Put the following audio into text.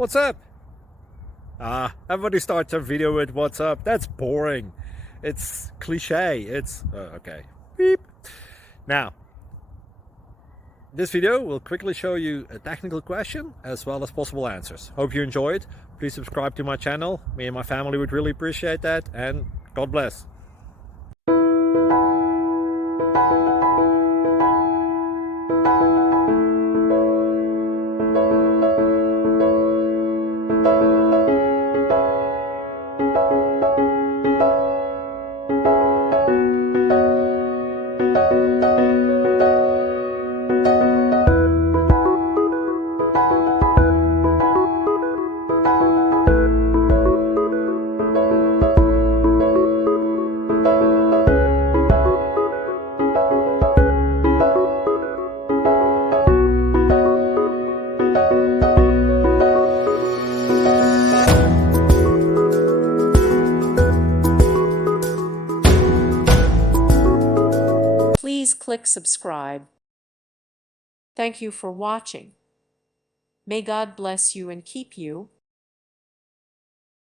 What's up? Everybody starts their video with what's up. That's boring. It's cliche. It's okay. Beep. Now, this video will quickly show you a technical question as well as possible answers. Hope you enjoy it. Please subscribe to my channel. Me and my family would really appreciate that, and God bless. Please click subscribe. Thank you for watching. May God bless you and keep you.